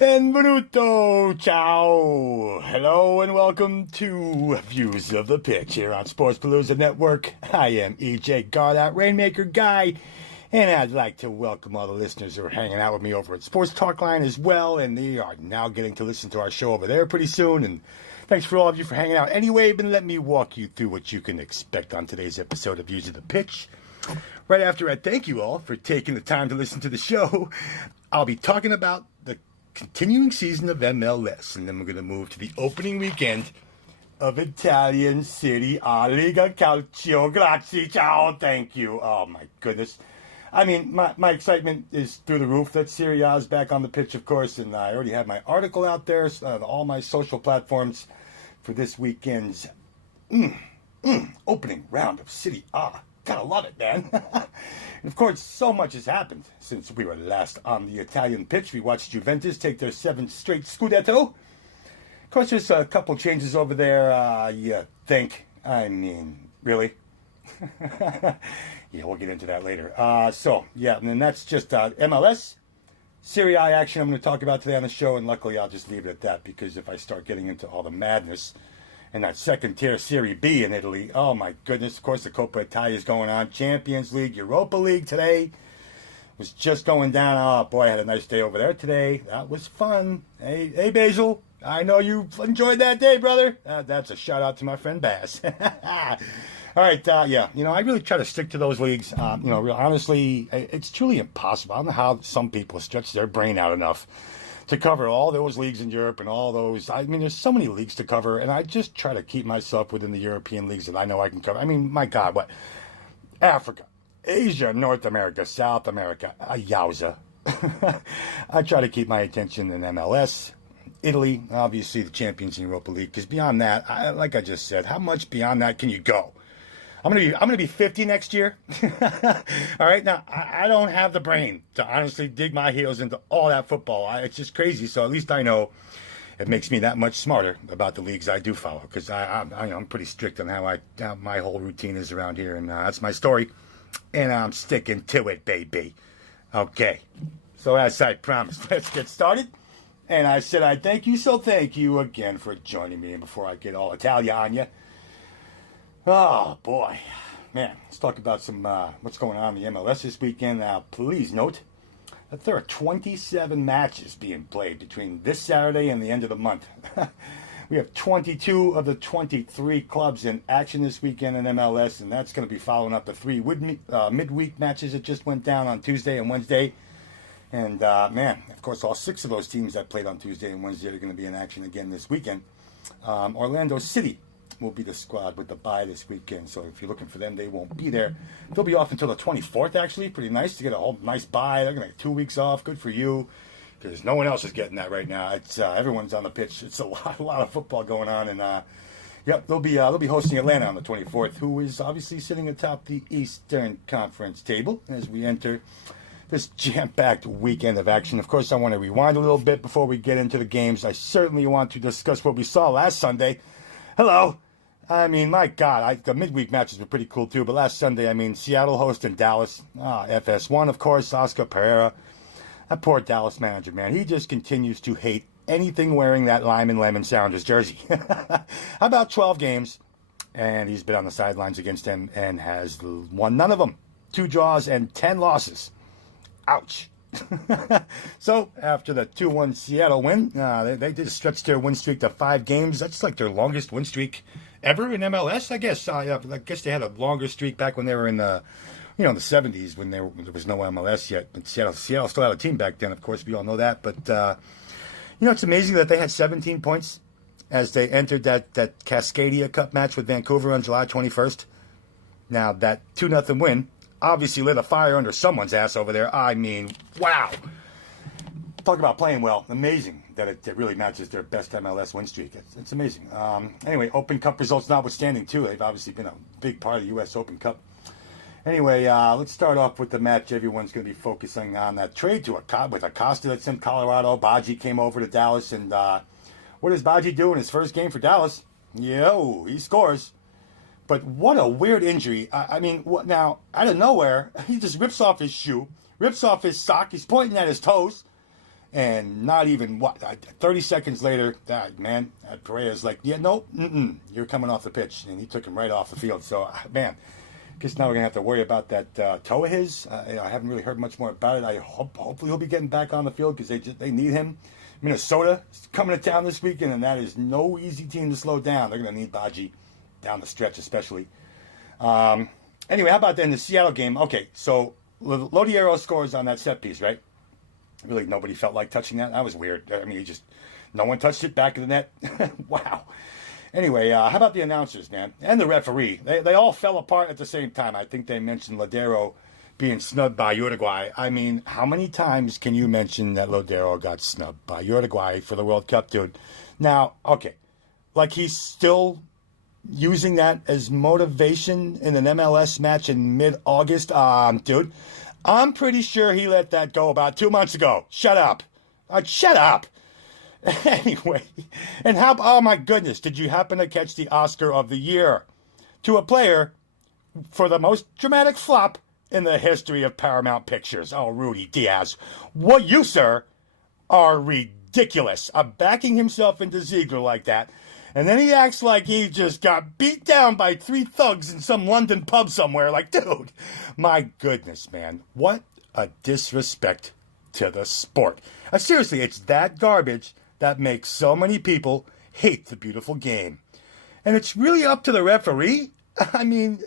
Benvenuto, ciao, hello, and welcome to Views of the Pitch here on Sportspalooza Network. I am EJ Gardat, Rainmaker Guy, and I'd like to welcome all the listeners who are hanging out with me over at Sports Talk Line as well, and they are now getting to listen to our show over there pretty soon, and thanks for all of you for hanging out. Anyway, but let me walk you through what you can expect on today's episode of Views of the Pitch. Right after I thank you all for taking the time to listen to the show, I'll be talking about the continuing season of MLS, and then we're going to move to the opening weekend of Italian Serie A, Lega Calcio. Grazie, ciao, thank you. Oh my goodness. I mean, my excitement is through the roof that Serie A is back on the pitch, of course, and I already have my article out there on all my social platforms for this weekend's opening round of Serie A. Gotta love it, man. And of course, so much has happened since we were last on the Italian pitch. We watched Juventus take their 7th straight Scudetto. Of course, there's a couple changes over there, you think. I mean, really? Yeah, we'll get into that later. And then that's just MLS. Serie A action I'm going to talk about today on the show, and luckily I'll just leave it at that, because if I start getting into all the madness and that second-tier Serie B in Italy, oh my goodness, of course the Coppa Italia is going on. Champions League, Europa League today was just going down. Oh boy, I had a nice day over there today. That was fun. Hey Basil, I know you enjoyed that day, brother. That's a shout-out to my friend Baz. All right, I really try to stick to those leagues. Honestly, it's truly impossible. I don't know how some people stretch their brain out enough to cover all those leagues in Europe and all those. I mean, there's so many leagues to cover, and I just try to keep myself within the European leagues that I know I can cover. I mean, my God, what? Africa, Asia, North America, South America, yowza. I try to keep my attention in MLS, Italy, obviously the Champions in Europa League, because beyond that, like I just said, how much beyond that can you go? I'm gonna be 50 next year. All right, now I don't have the brain to honestly dig my heels into all that football. It's just crazy. So at least I know it makes me that much smarter about the leagues I do follow, because I'm pretty strict on how my whole routine is around here, and that's my story, and I'm sticking to it, baby. Okay, so as I promised, let's get started. And I said I'd thank you, so thank you again for joining me. And before I get all Italian on you. Oh, boy. Man, let's talk about some what's going on in the MLS this weekend. Now, please note that there are 27 matches being played between this Saturday and the end of the month. We have 22 of the 23 clubs in action this weekend in MLS, and that's going to be following up the 3 midweek matches that just went down on Tuesday and Wednesday. And, of course, all 6 of those teams that played on Tuesday and Wednesday are going to be in action again this weekend. Orlando City will be the squad with the bye this weekend, so if you're looking for them, they won't be there. They'll be off until the 24th, actually. Pretty nice to get a whole nice bye. They're going to get 2 weeks off. Good for you, because no one else is getting that right now. It's everyone's on the pitch. It's a lot of football going on, and they'll be hosting Atlanta on the 24th, who is obviously sitting atop the Eastern Conference table as we enter this jam-packed weekend of action. Of course, I want to rewind a little bit before we get into the games. I certainly want to discuss what we saw last Sunday. Hello. I mean, my God, the midweek matches were pretty cool too. But last Sunday, Seattle hosting Dallas. FS1, of course, Oscar Pereira. That poor Dallas manager, man. He just continues to hate anything wearing that Lyman Lemon Sounders jersey. About 12 games, and he's been on the sidelines against them and has won none of them. 2 draws and 10 losses. Ouch. So, after the 2-1 Seattle win, they just stretched their win streak to 5 games. That's like their longest win streak ever in MLS, I guess. I guess they had a longer streak back when they were in the 70s, when there was no MLS yet. But Seattle still had a team back then, of course. We all know that. But, it's amazing that they had 17 points as they entered that Cascadia Cup match with Vancouver on July 21st. Now, that 2-0 win obviously lit a fire under someone's ass over there. I mean, wow. Talk about playing well. Amazing that it really matches their best MLS win streak. It's amazing. Anyway, Open Cup results notwithstanding, too. They've obviously been a big part of the U.S. Open Cup. Anyway, let's start off with the match everyone's going to be focusing on. That trade with Acosta that's in Colorado. Baji came over to Dallas, and what does Baji do in his first game for Dallas? He scores. But what a weird injury. Now, out of nowhere, he just rips off his shoe, rips off his sock. He's pointing at his toes. And not even, 30 seconds later, Pereira's like, yeah, no, you're coming off the pitch. And he took him right off the field. So, man, guess now we're going to have to worry about that toe of his. I haven't really heard much more about it. Hopefully he'll be getting back on the field because they need him. Minnesota is coming to town this weekend, and that is no easy team to slow down. They're going to need Baji down the stretch especially. Anyway, how about then the Seattle game? Okay, so Lodiero scores on that set piece, right? Really, nobody felt like touching that. That was weird. I mean, no one touched it back of the net. Wow. Anyway, how about the announcers, man? And the referee. They all fell apart at the same time. I think they mentioned Lodero being snubbed by Uruguay. I mean, how many times can you mention that Lodero got snubbed by Uruguay for the World Cup, dude? Now, okay, like he's still using that as motivation in an MLS match in mid-August? Dude, I'm pretty sure he let that go about 2 months ago. Shut up. Shut up. Anyway, and oh my goodness, did you happen to catch the Oscar of the Year to a player for the most dramatic flop in the history of Paramount Pictures? Oh, Rudy Diaz. What you, sir, are ridiculous. Backing himself into Ziegler like that. And then he acts like he just got beat down by 3 thugs in some London pub somewhere. Like, dude, my goodness, man. What a disrespect to the sport. Seriously, it's that garbage that makes so many people hate the beautiful game. And it's really up to the referee? I mean,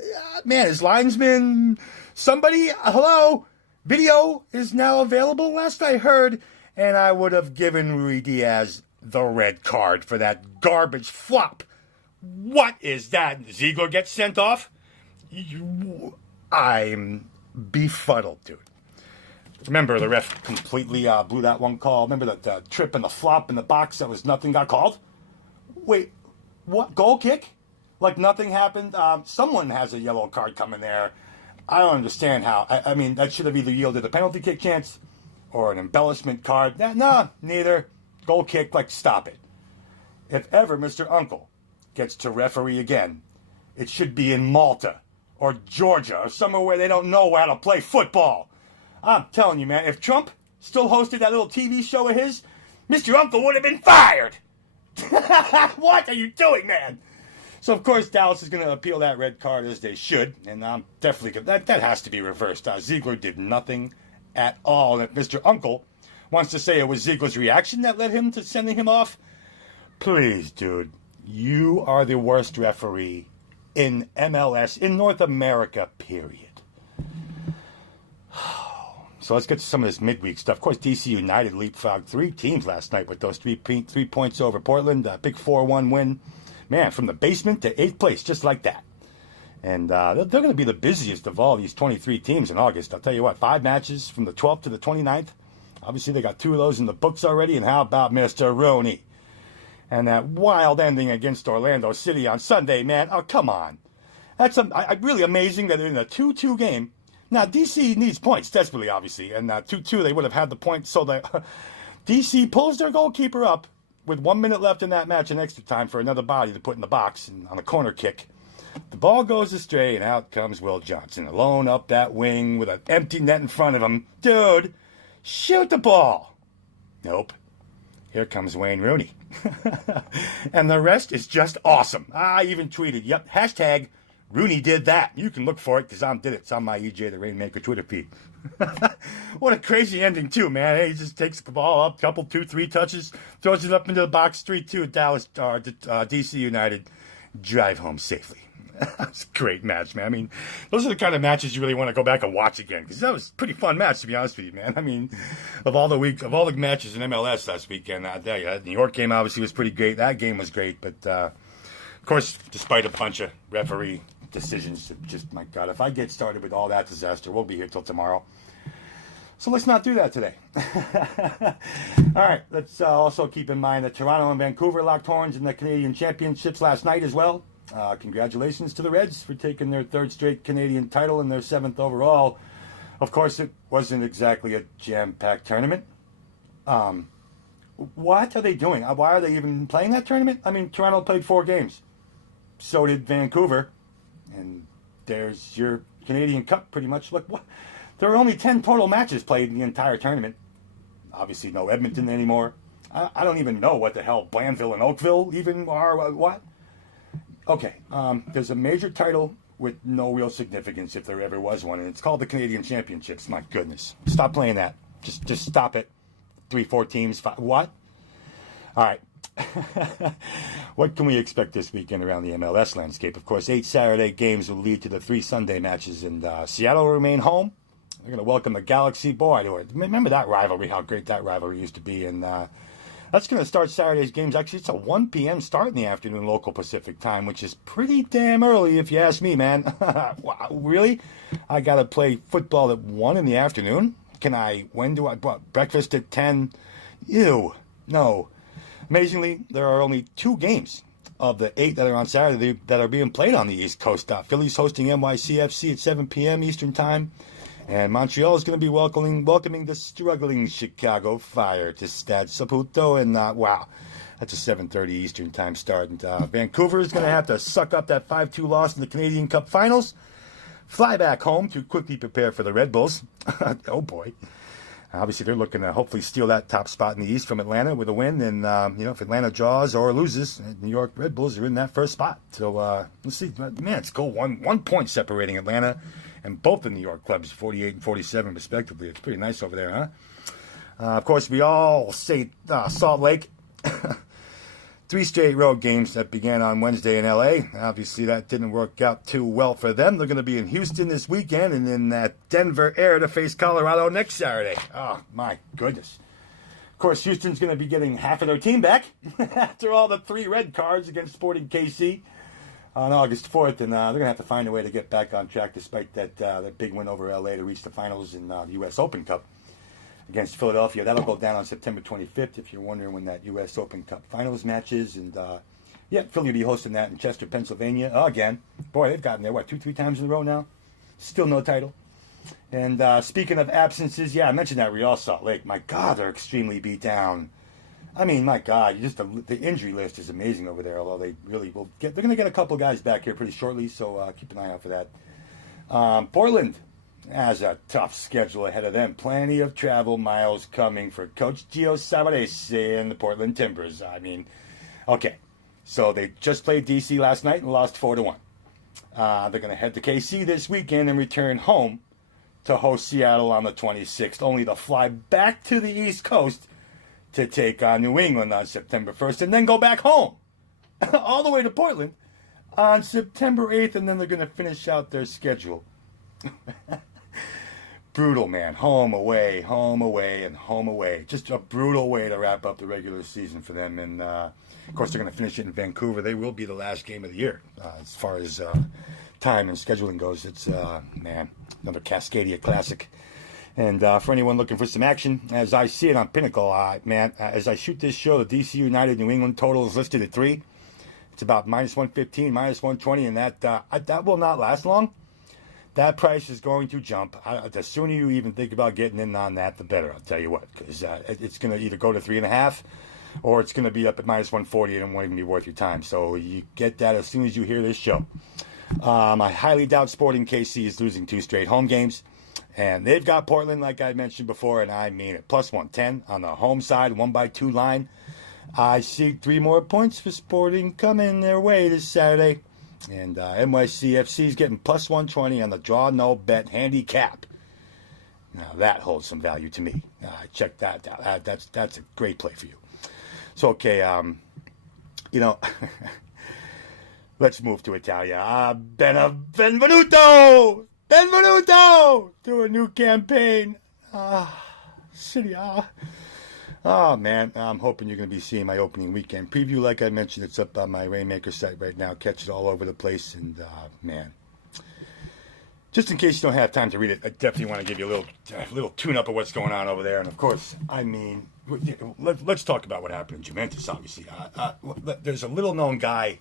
man, his linesman, somebody, hello, video is now available, last I heard, and I would have given Rui Diaz the red card for that garbage flop. What is that? Ziegler gets sent off? I'm befuddled, dude. Remember, the ref completely blew that one call. Remember the trip and the flop in the box that was nothing got called? Wait, what? Goal kick? Like nothing happened? Someone has a yellow card coming there. I don't understand how. I mean, that should have either yielded a penalty kick chance or an embellishment card. No, neither. Goal kick, like, stop it. If ever Mr. Uncle gets to referee again, it should be in Malta or Georgia or somewhere where they don't know how to play football. I'm telling you, man, if Trump still hosted that little TV show of his, Mr. Uncle would have been fired. What are you doing, man? So, of course, Dallas is going to appeal that red card as they should, and I'm definitely that has to be reversed. Ziegler did nothing at all, and if Mr. Uncle wants to say it was Ziegler's reaction that led him to sending him off, please, dude, you are the worst referee in MLS, in North America, period. So let's get to some of this midweek stuff. Of course, DC United leapfrogged 3 teams last night with those 3 points over Portland. A big 4-1 win. Man, from the basement to 8th place, just like that. And they're going to be the busiest of all these 23 teams in August. I'll tell you what, 5 matches from the 12th to the 29th. Obviously, they got 2 of those in the books already. And how about Mr. Rooney? And that wild ending against Orlando City on Sunday, man. Oh, come on. That's really amazing that in a 2-2 game. Now, DC needs points desperately, obviously. And 2-2, they would have had the point. So that DC pulls their goalkeeper up with 1 minute left in that match in extra time for another body to put in the box and on a corner kick. The ball goes astray, and out comes Will Johnson, alone up that wing with an empty net in front of him. Dude, shoot the ball. Nope. Here comes Wayne Rooney. And the rest is just awesome. I even tweeted, yep, hashtag Rooney did that. You can look for it because I did it. It's on my EJ the Rainmaker Twitter feed. What a crazy ending, too, man. He just takes the ball up, 2-3 touches, throws it up into the box, 3-2, Dallas, DC United drive home safely. It's a great match, man. I mean, those are the kind of matches you really want to go back and watch again because that was a pretty fun match, to be honest with you, man. I mean, of all the matches in MLS last weekend, the New York game obviously was pretty great. That game was great, but of course, despite a bunch of referee decisions, just my God, if I get started with all that disaster, we'll be here till tomorrow. So let's not do that today. All right, let's also keep in mind that Toronto and Vancouver locked horns in the Canadian Championships last night as well. Congratulations to the Reds for taking their 3rd straight Canadian title and their 7th overall. Of course, it wasn't exactly a jam-packed tournament. What are they doing? Why are they even playing that tournament? I mean, Toronto played 4 games. So did Vancouver. And there's your Canadian Cup, pretty much. Look, what? There were only 10 total matches played in the entire tournament. Obviously, no Edmonton anymore. I don't even know what the hell Blandville and Oakville even are. What? Okay, there's a major title with no real significance if there ever was one, and it's called the Canadian Championships. My goodness. Stop playing that. Just stop it. 3-4 teams. What? All right. What can we expect this weekend around the MLS landscape? Of course, 8 Saturday games will lead to the 3 Sunday matches, and Seattle will remain home. They're going to welcome the Galaxy. Boy, remember that rivalry, how great that rivalry used to be. And that's going to start Saturday's games. Actually, it's a 1 p.m. start in the afternoon local Pacific time, which is pretty damn early if you ask me, man. Wow, really? I got to play football at 1 in the afternoon? When do I, breakfast at 10? Ew, no. Amazingly, there are only 2 games of the 8 that are on Saturday that are being played on the East Coast. Philly's hosting NYCFC at 7 p.m. Eastern Time, and Montreal is going to be welcoming the struggling Chicago Fire to Stade Saputo, and wow, that's a 7:30 Eastern Time start. And Vancouver is going to have to suck up that 5-2 loss in the Canadian Cup Finals, fly back home to quickly prepare for the Red Bulls. Oh boy. Obviously, they're looking to hopefully steal that top spot in the East from Atlanta with a win. And, if Atlanta draws or loses, New York Red Bulls are in that first spot. So, let's see. Man, it's cool. One point separating Atlanta and both the New York clubs, 48 and 47, respectively. It's pretty nice over there, huh? Of course, we all say Salt Lake. 3 straight road games that began on Wednesday in L.A. Obviously, that didn't work out too well for them. They're going to be in Houston this weekend and in that Denver area to face Colorado next Saturday. Oh, my goodness. Of course, Houston's going to be getting half of their team back after all the 3 red cards against Sporting KC on August 4th. And they're going to have to find a way to get back on track despite that big win over L.A. to reach the finals in the U.S. Open Cup against Philadelphia. That'll go down on September 25th, if you're wondering when that U.S. Open Cup Finals match is. And, Philly will be hosting that in Chester, Pennsylvania. Again. Boy, they've gotten there, 2-3 times in a row now? Still no title. And speaking of absences, I mentioned that Real Salt Lake. My God, they're extremely beat down. I mean, my God, the injury list is amazing over there, although they really will they're going to get a couple guys back here pretty shortly, so keep an eye out for that. Portland has a tough schedule ahead of them. Plenty of travel miles coming for Coach Gio Savarese and the Portland Timbers. I mean, okay, so they just played D.C. last night and lost 4-1. They're going to head to KC this weekend and return home to host Seattle on the 26th, only to fly back to the East Coast to take on New England on September 1st and then go back home all the way to Portland on September 8th, and then they're going to finish out their schedule. Brutal, man. Home, away, and home, away. Just a brutal way to wrap up the regular season for them. And, of course, they're going to finish it in Vancouver. They will be the last game of the year as far as time and scheduling goes. It's, another Cascadia classic. And for anyone looking for some action, as I see it on Pinnacle, as I shoot this show, the DC United New England total is listed at 3. It's about -115, -120, and that will not last long. That price is going to jump. The sooner you even think about getting in on that, the better. I'll tell you what, because it's going to either go to 3.5, or it's going to be up at -140, and it won't even be worth your time. So you get that as soon as you hear this show. I highly doubt Sporting KC is losing 2 straight home games, and they've got Portland, like I mentioned before, and I mean it. +110 on the home side, 1x2 line. I see 3 more points for Sporting coming their way this Saturday. And NYCFC is getting +120 on the draw no bet handicap. Now that holds some value to me. Check that out. That's a great play for you. So okay, let's move to Italia. Benvenuto to a new campaign. City. Oh, man, I'm hoping you're going to be seeing my opening weekend preview. Like I mentioned, it's up on my Rainmaker site right now. Catch it all over the place. And, man, just in case you don't have time to read it, I definitely want to give you a little tune-up of what's going on over there. And, of course, I mean, let's talk about what happened in Juventus, obviously. There's a little-known guy.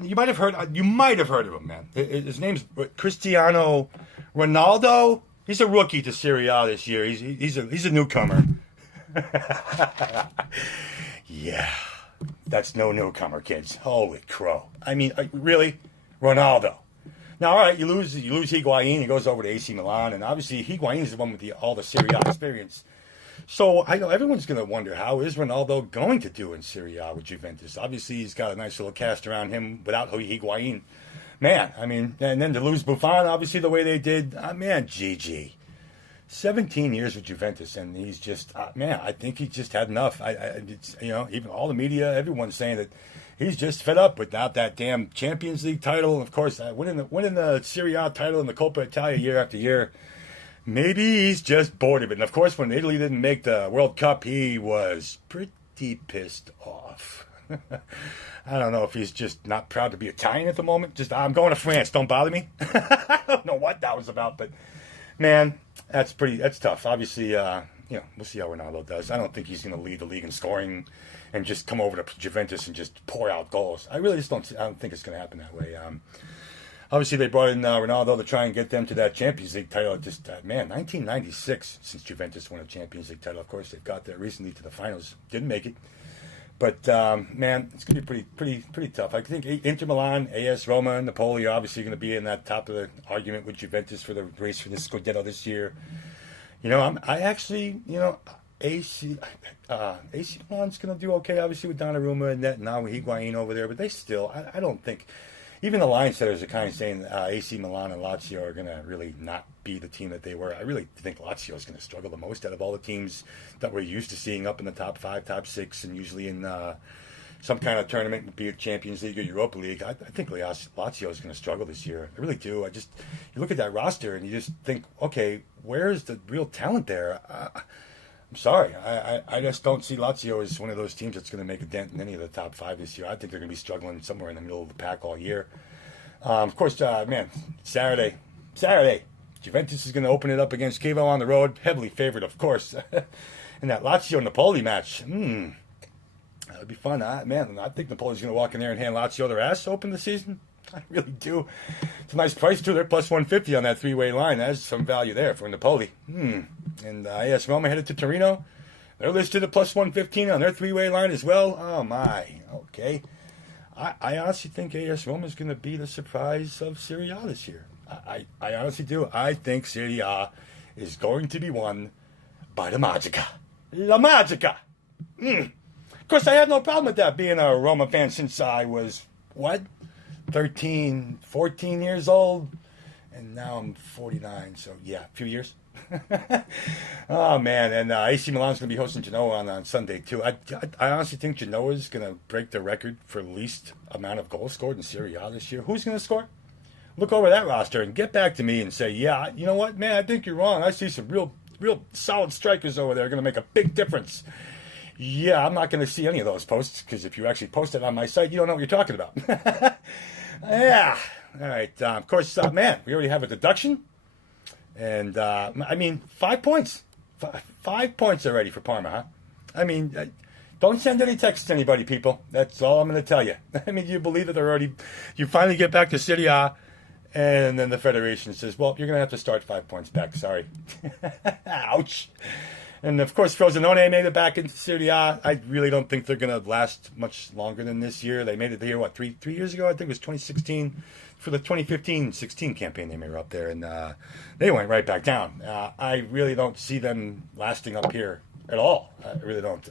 You might have heard of him, man. His name's Cristiano Ronaldo. He's a rookie to Serie A this year. He's a newcomer. Yeah, that's no newcomer, kids. Holy crow! I mean, really, Ronaldo. Now, all right, you lose Higuain. He goes over to AC Milan, and obviously Higuain is the one with all the Serie A experience. So I know everyone's going to wonder, how is Ronaldo going to do in Serie A with Juventus? Obviously, he's got a nice little cast around him without Higuain. Man, I mean, and then to lose Buffon, obviously the way they did, man, GG. 17 years with Juventus, and he's just, man, I think he just had enough. It's, even all the media, everyone's saying that he's just fed up without that damn Champions League title. And of course, winning the Serie A title and the Coppa Italia year after year. Maybe he's just bored of it. And of course, when Italy didn't make the World Cup, he was pretty pissed off. I don't know if he's just not proud to be Italian at the moment. Just, I'm going to France, don't bother me. I don't know what that was about, but man, that's tough. Obviously, we'll see how Ronaldo does. I don't think he's going to lead the league in scoring and just come over to Juventus and just pour out goals. I really just don't think it's going to happen that way. Obviously, they brought in Ronaldo to try and get them to that Champions League title. Just, 1996 since Juventus won a Champions League title. Of course, they've got there recently to the finals. Didn't make it. But, man, it's going to be pretty tough. I think Inter Milan, AS Roma, and Napoli are obviously going to be in that top of the argument with Juventus for the race for the Scudetto this year. AC Milan's going to do okay, obviously, with Donnarumma and now with Higuain over there. But they still, I don't think... Even the line setters are kind of saying AC Milan and Lazio are going to really not be the team that they were. I really think Lazio is going to struggle the most out of all the teams that we're used to seeing up in the top 5, top 6, and usually in some kind of tournament, be it Champions League or Europa League. I think Lazio is going to struggle this year. I really do. You look at that roster and you just think, okay, where's the real talent there? I'm sorry. I just don't see Lazio as one of those teams that's going to make a dent in any of the top 5 this year. I think they're going to be struggling somewhere in the middle of the pack all year. Of course, man, Saturday, Juventus is going to open it up against Chievo on the road. Heavily favored, of course. In that Lazio-Napoli match. That would be fun. Man, I think Napoli's going to walk in there and hand Lazio their ass to open the season. I really do. It's a nice price, too. They're plus 150 on that three-way line. That's some value there for Napoli. And AS Roma headed to Torino. They're listed at plus 115 on their three-way line as well. Oh, my. Okay. I honestly think AS Roma is going to be the surprise of Serie A this year. I honestly do. I think Serie A is going to be won by the Magica. La Magica! Of course, I have no problem with that, being a Roma fan since I was, 13, 14 years old, and now I'm 49, so yeah, a few years. Oh, man, and AC Milan's going to be hosting Genoa on Sunday, too. I honestly think Genoa is going to break the record for least amount of goals scored in Serie A this year. Who's going to score? Look over that roster and get back to me and say, yeah, you know what, man, I think you're wrong. I see some real solid strikers over there going to make a big difference. Yeah, I'm not going to see any of those posts, because if you actually post it on my site, you don't know what you're talking about. Yeah. All right. Of course, man, we already have a deduction. And, 5 points. 5 points already for Parma, huh? I mean, don't send any texts to anybody, people. That's all I'm going to tell you. I mean, you believe that you finally get back to Serie A, and then the Federation says, well, you're going to have to start 5 points back. Sorry. Ouch. And, of course, Frosinone made it back into Serie A. I really don't think they're going to last much longer than this year. They made it here, three years ago? I think it was 2016. For the 2015-16 campaign, they were up there, and they went right back down. I really don't see them lasting up here at all. I really don't.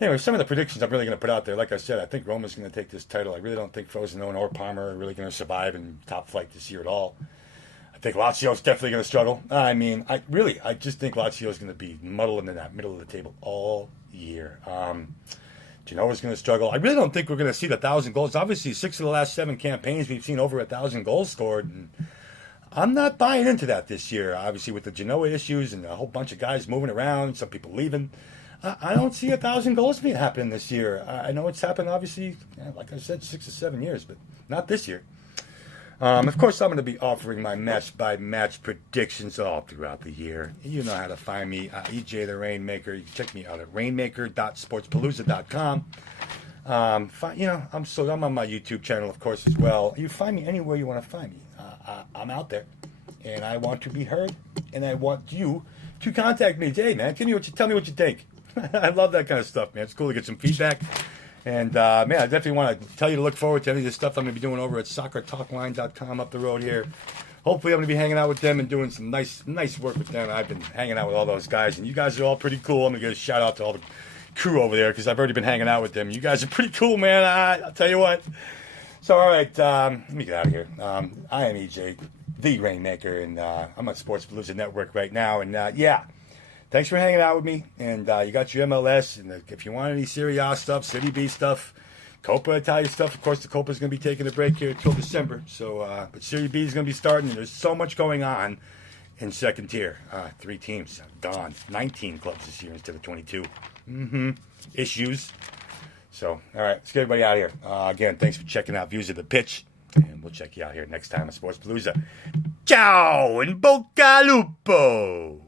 Anyway, some of the predictions I'm really going to put out there, like I said, I think Roma's going to take this title. I really don't think Frosinone or Parma are really going to survive in top flight this year at all. I think Lazio's definitely going to struggle. I just think Lazio's going to be muddling in that middle of the table all year. Genoa's going to struggle. I really don't think we're going to see the 1,000 goals. Obviously, 6 of the last 7 campaigns, we've seen over 1,000 goals scored. And I'm not buying into that this year. Obviously, with the Genoa issues and a whole bunch of guys moving around, some people leaving, I don't see 1,000 goals being happening this year. I know it's happened, obviously, like I said, 6 or 7 years, but not this year. Of course, I'm going to be offering my match-by-match predictions all throughout the year. You know how to find me, EJ the Rainmaker. You can check me out at rainmaker.sportspalooza.com. I'm on my YouTube channel, of course, as well. You find me anywhere you want to find me. I'm out there, and I want to be heard, and I want you to contact me. Hey, man, tell me what you think. I love that kind of stuff, man. It's cool to get some feedback. And, man, I definitely want to tell you to look forward to any of this stuff I'm going to be doing over at soccertalkline.com up the road here. hopefully I'm going to be hanging out with them and doing some nice work with them. I've been hanging out with all those guys, and you guys are all pretty cool. I'm going to give a shout out to all the crew over there because I've already been hanging out with them. You guys are pretty cool, man. I'll tell you what. So, all right, let me get out of here. I am EJ, the Rainmaker, and I'm on Sports Palooza Network right now. And, yeah, thanks for hanging out with me. And you got your MLS, and if you want any Serie A stuff, City B stuff, Copa Italia stuff, of course, the Copa is going to be taking a break here until December. So, but Serie B is going to be starting, and there's so much going on in second tier. 3 teams gone, 19 clubs this year instead of 22. Issues. So, all right, let's get everybody out of here. Again, thanks for checking out Views of the Pitch, and we'll check you out here next time on Sports Palooza. Ciao and Boca Lupo!